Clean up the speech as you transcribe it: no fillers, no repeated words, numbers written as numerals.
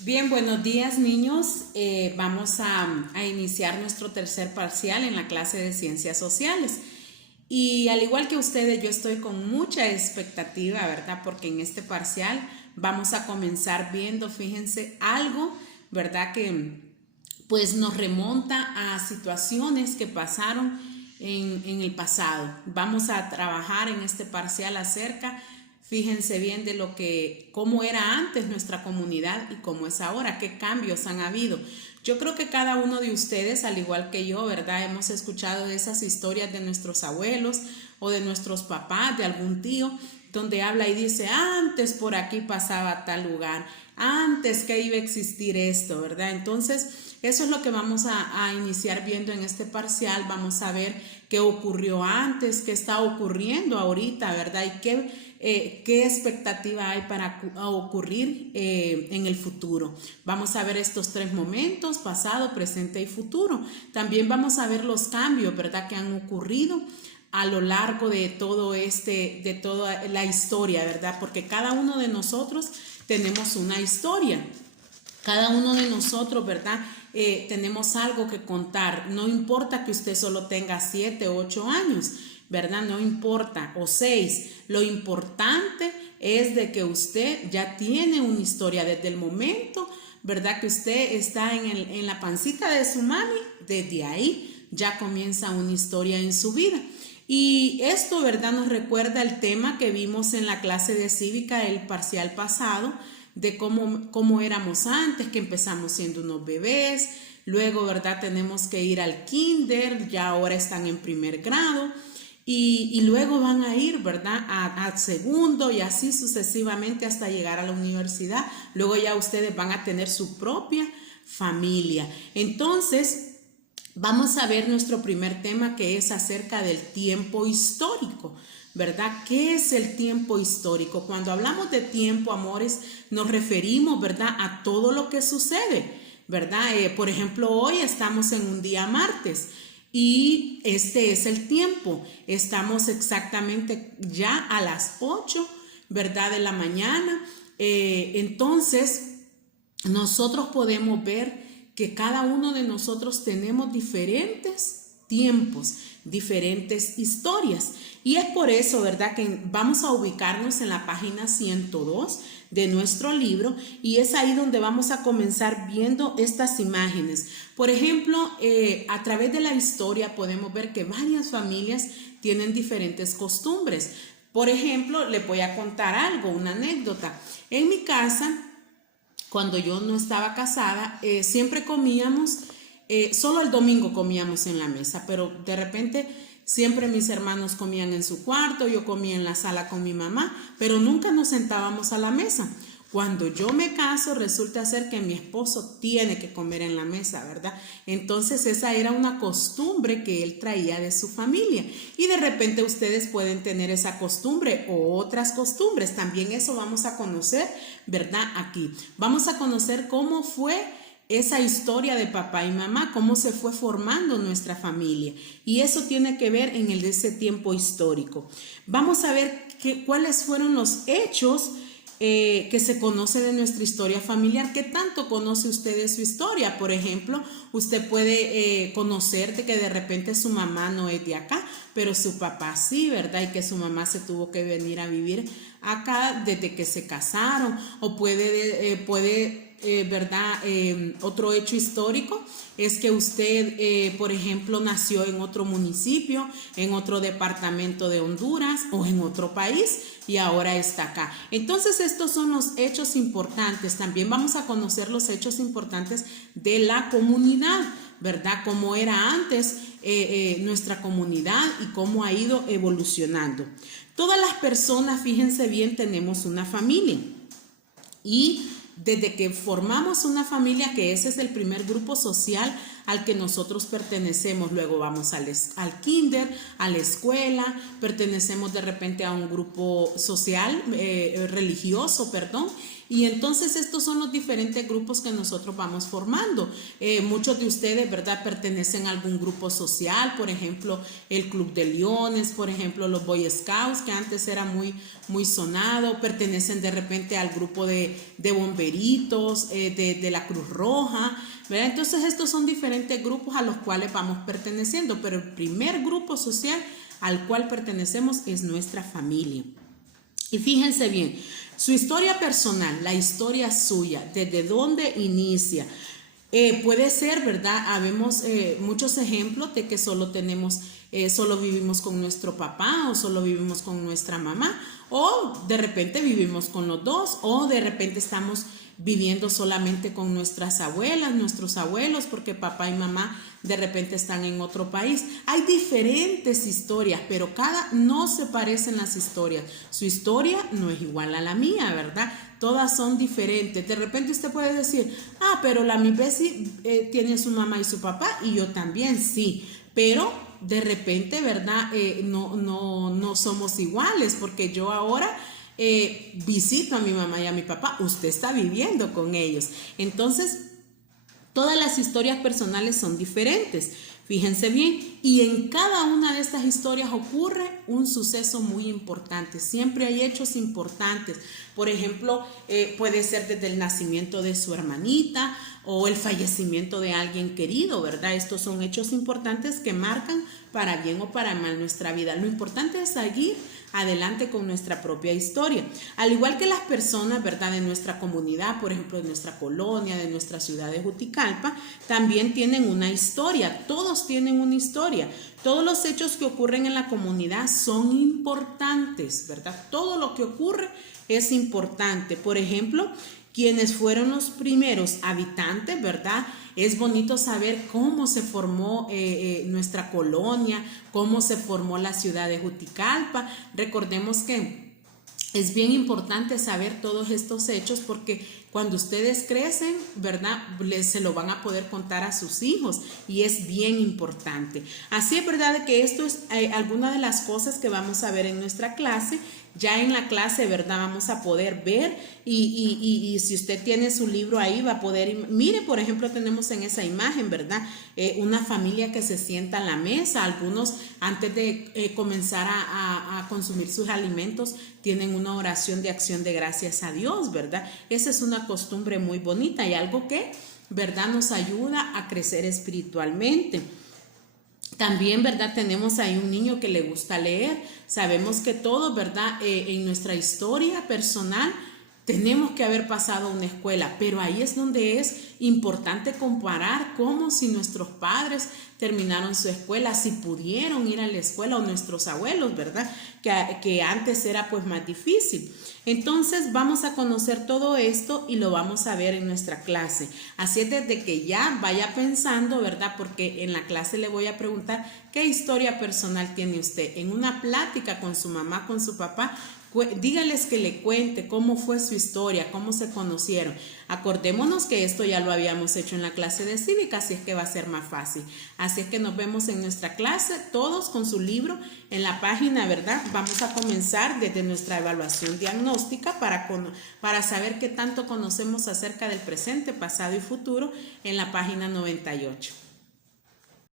Bien, buenos días niños. Vamos a iniciar nuestro tercer parcial en la clase de Ciencias Sociales. Y al igual que ustedes, yo estoy con mucha expectativa, ¿verdad? Porque en este parcial vamos a comenzar viendo, fíjense, algo, ¿verdad? Que pues nos remonta a situaciones que pasaron en el pasado. Vamos a trabajar en este parcial acerca, fíjense bien, de cómo era antes nuestra comunidad y cómo es ahora, qué cambios han habido. Yo creo que cada uno de ustedes, al igual que yo, ¿verdad? Hemos escuchado de esas historias de nuestros abuelos o de nuestros papás, de algún tío, donde habla y dice, antes por aquí pasaba tal lugar, antes que iba a existir esto, ¿verdad? Entonces, eso es lo que vamos a iniciar viendo en este parcial. Vamos a ver qué ocurrió antes, qué está ocurriendo ahorita, ¿verdad? Y qué expectativa hay para ocurrir en el futuro. Vamos a ver estos tres momentos, pasado, presente y futuro. También vamos a ver los cambios, ¿verdad?, que han ocurrido a lo largo de de toda la historia, ¿verdad? Porque cada uno de nosotros tenemos una historia. Cada uno de nosotros, ¿verdad? Tenemos algo que contar. No importa que usted solo tenga 7, 8 años, ¿verdad? No importa, o 6. Lo importante es de que usted ya tiene una historia desde el momento, ¿verdad? Que usted está en la pancita de su mami, desde ahí ya comienza una historia en su vida. Y esto, ¿verdad?, nos recuerda el tema que vimos en la clase de cívica, el parcial pasado, de cómo éramos antes, que empezamos siendo unos bebés, luego, ¿verdad?, tenemos que ir al kinder, ya ahora están en primer grado, y luego van a ir, ¿verdad?, a segundo y así sucesivamente hasta llegar a la universidad. Luego ya ustedes van a tener su propia familia. Entonces, vamos a ver nuestro primer tema, que es acerca del tiempo histórico, ¿verdad? ¿Qué es el tiempo histórico? Cuando hablamos de tiempo, amores, nos referimos, ¿verdad?, a todo lo que sucede, ¿verdad? Por ejemplo, hoy estamos en un día martes y este es el tiempo. Estamos exactamente ya a las 8, ¿verdad?, de la mañana. Entonces, nosotros podemos ver que cada uno de nosotros tenemos diferentes tiempos, diferentes historias. Y es por eso, ¿verdad?, que vamos a ubicarnos en la página 102 de nuestro libro, y es ahí donde vamos a comenzar viendo estas imágenes. Por ejemplo, a través de la historia podemos ver que varias familias tienen diferentes costumbres. Por ejemplo, les voy a contar algo, una anécdota. En mi casa, cuando yo no estaba casada, siempre comíamos, solo el domingo comíamos en la mesa, pero de repente siempre mis hermanos comían en su cuarto, yo comía en la sala con mi mamá, pero nunca nos sentábamos a la mesa. Cuando yo me caso, resulta ser que mi esposo tiene que comer en la mesa, ¿verdad? Entonces esa era una costumbre que él traía de su familia. Y de repente ustedes pueden tener esa costumbre o otras costumbres. También eso vamos a conocer, ¿verdad? Aquí. Vamos a conocer cómo fue esa historia de papá y mamá, cómo se fue formando nuestra familia. Y eso tiene que ver en ese tiempo histórico. Vamos a ver cuáles fueron los hechos que se conoce de nuestra historia familiar. ¿Qué tanto conoce usted de su historia? Por ejemplo, usted puede conocer de que de repente su mamá no es de acá, pero su papá sí, ¿verdad? Y que su mamá se tuvo que venir a vivir acá desde que se casaron. O ¿verdad? Otro hecho histórico es que usted, por ejemplo, nació en otro municipio, en otro departamento de Honduras o en otro país y ahora está acá. Entonces, estos son los hechos importantes. También vamos a conocer los hechos importantes de la comunidad, ¿verdad? Cómo era antes nuestra comunidad y cómo ha ido evolucionando. Todas las personas, fíjense bien, tenemos una familia. Y desde que formamos una familia, que ese es el primer grupo social al que nosotros pertenecemos, luego vamos al kinder, a la escuela, pertenecemos de repente a un grupo social, religioso, perdón, Y entonces estos son los diferentes grupos que nosotros vamos formando. Muchos de ustedes, ¿verdad?, pertenecen a algún grupo social, por ejemplo, el Club de Leones, por ejemplo, los Boy Scouts, que antes era muy sonado, pertenecen de repente al grupo de bomberitos, de la Cruz Roja, ¿verdad? Entonces estos son diferentes grupos a los cuales vamos perteneciendo, pero el primer grupo social al cual pertenecemos es nuestra familia. Y fíjense bien, su historia personal, la historia suya, desde dónde inicia, puede ser, ¿verdad? Habemos muchos ejemplos de que solo vivimos con nuestro papá o solo vivimos con nuestra mamá, o de repente vivimos con los dos, o de repente estamos viviendo solamente con nuestras abuelas, nuestros abuelos, porque papá y mamá de repente están en otro país. Hay diferentes historias, pero no se parecen las historias. Su historia no es igual a la mía, ¿verdad? Todas son diferentes. De repente usted puede decir, pero mi Bessie tiene su mamá y su papá, y yo también, sí, pero de repente, ¿verdad? No somos iguales, porque yo ahora visito a mi mamá y a mi papá, usted está viviendo con ellos. Entonces, todas las historias personales son diferentes. Fíjense bien, y en cada una de estas historias ocurre un suceso muy importante. Siempre hay hechos importantes. Por ejemplo, puede ser desde el nacimiento de su hermanita o el fallecimiento de alguien querido, ¿verdad? Estos son hechos importantes que marcan para bien o para mal nuestra vida. Lo importante es seguir adelante con nuestra propia historia. Al igual que las personas, ¿verdad?, de nuestra comunidad, por ejemplo, de nuestra colonia, de nuestra ciudad de Juticalpa, también tienen una historia. Todos tienen una historia. Todos los hechos que ocurren en la comunidad son importantes, ¿verdad? Todo lo que ocurre es importante. Por ejemplo, quienes fueron los primeros habitantes, ¿verdad? Es bonito saber cómo se formó nuestra colonia, cómo se formó la ciudad de Juticalpa. Recordemos que es bien importante saber todos estos hechos porque cuando ustedes crecen, ¿verdad?, se lo van a poder contar a sus hijos y es bien importante. Así es verdad que esto es alguna de las cosas que vamos a ver en nuestra clase. Ya en la clase, ¿verdad?, vamos a poder ver y si usted tiene su libro ahí va a poder, mire, por ejemplo, tenemos en esa imagen, ¿verdad?, una familia que se sienta a la mesa. Algunos antes de comenzar a consumir sus alimentos tienen una oración de acción de gracias a Dios, ¿verdad? Esa es una costumbre muy bonita y algo que, ¿verdad?, nos ayuda a crecer espiritualmente. También, ¿verdad?, tenemos ahí un niño que le gusta leer. Sabemos que todos, ¿verdad?, en nuestra historia personal tenemos que haber pasado una escuela, pero ahí es donde es importante comparar cómo si nuestros padres terminaron su escuela, si pudieron ir a la escuela, o nuestros abuelos, ¿verdad?, que antes era pues más difícil. Entonces vamos a conocer todo esto y lo vamos a ver en nuestra clase. Así es, desde que ya vaya pensando, ¿verdad?, porque en la clase le voy a preguntar qué historia personal tiene usted. En una plática con su mamá, con su papá, dígales que le cuente cómo fue su historia, cómo se conocieron. Acordémonos que esto ya lo habíamos hecho en la clase de cívica, así es que va a ser más fácil. Así es que nos vemos en nuestra clase, todos con su libro en la página, ¿verdad? Vamos a comenzar desde nuestra evaluación diagnóstica para saber qué tanto conocemos acerca del presente, pasado y futuro en la página 98.